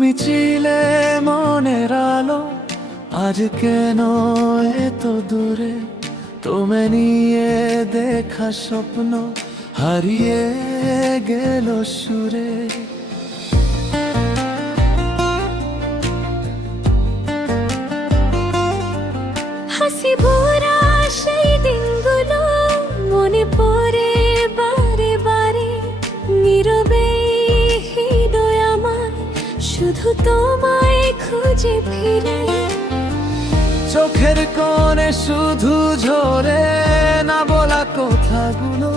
তুমি ছিলে মনের আলো, আজ কেন এত দূরে? তুমি নিয়ে দেখা স্বপ্ন হারিয়ে গেল সুরে। হাসি ভরা সেই দিনগুলো মনে পড়ে বারে বারে, নীরবে হৃদয় আমার শুধু তোমায় খুঁজে ফিরে। চোখের কোণে শুধু ঝরে না বলা কথাগুলো,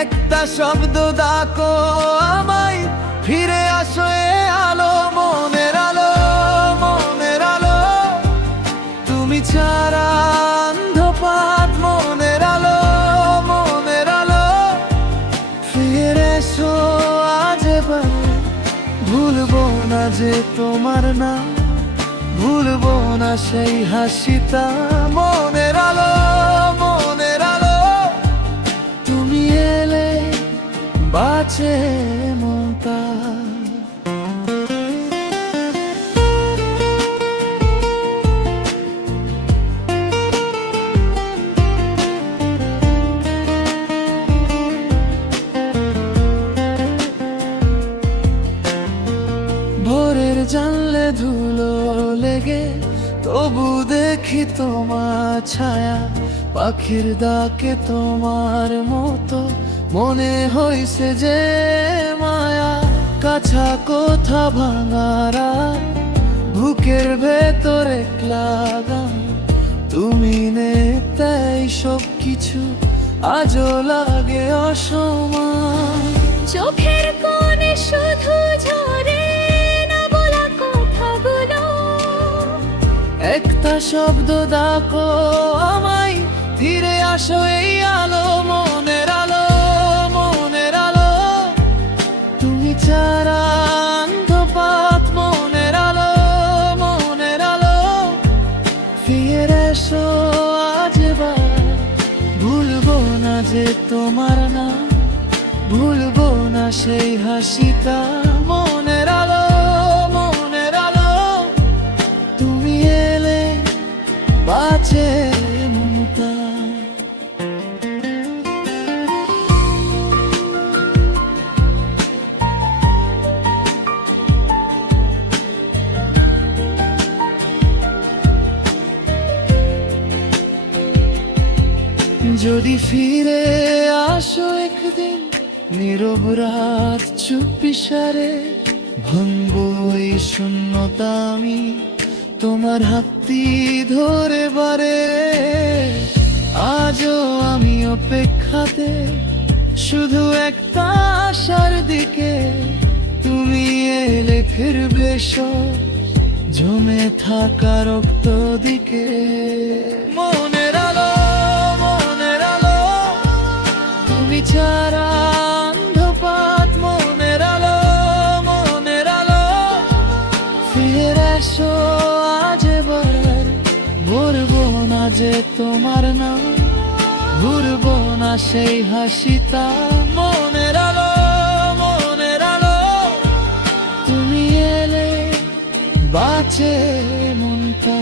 একটা শব্দ ডাকো আমায়, ফিরে আসো এ আলো, মনের আলো, মনের আলো। তুমি ছাড়া অন্ধকার মনের আলো, মনের আলো। ফিরে এসো আজ এবার, ভুলবো না যে তোমার নাম, ভুলবো না সেই হাসিটা, মনের আলো, মনের আলো। তুমি এলে বাঁচে মনটা। ভোরের জানলে ধুলো লেগে তবু দেখি তোমার ছায়া, পাখির ডাকে তোমার মতো মনে হইছে যে মায়া। কাছা কোথা ভাঙারা বুকের ভেতরে লাগাম, তুমি নে তাই সব কিছু আজও লাগে অসমান। চোখের কোণে শুধু ঝরে না বলা কথাগুলো, একটা শব্দ ডাকো আমায়, ফিরে আসো এই আলো, মনের আলো, মনের আলো। তুমি ছাড়া অন্ধকার মনের আলো, মনের আলো। ফিরে এসো আজ এবার, ভুলবো না যে তোমার নাম, ভুলবো না সেই হাসিটা, মনের আলো, মনের আলো। তুমি এলে বাঁচে মমতা। যদি ফিরে আসো একদিন, নীরব রাত চুপি সারে, ভাঙবো এই শূন্যতা আমি তোমার হাতটি ধরে বারে। আজও আমি অপেক্ষাতে, শুধু একটা আশার দিকে, তুমি এলে ফিরবে সব জমে থাকা রক্ত দিকে। মনের আলো, মনের আলো। তুমি ছাড়া অন্ধকার মনের আলো, মনের আলো। ফিরে এসো আজ এবার, ভুলবো না যে তোমার নাম, ভুলবো না সেই হাসিটা, মনের আলো, মনের আলো। তুমি এলে বাঁচে মনটা।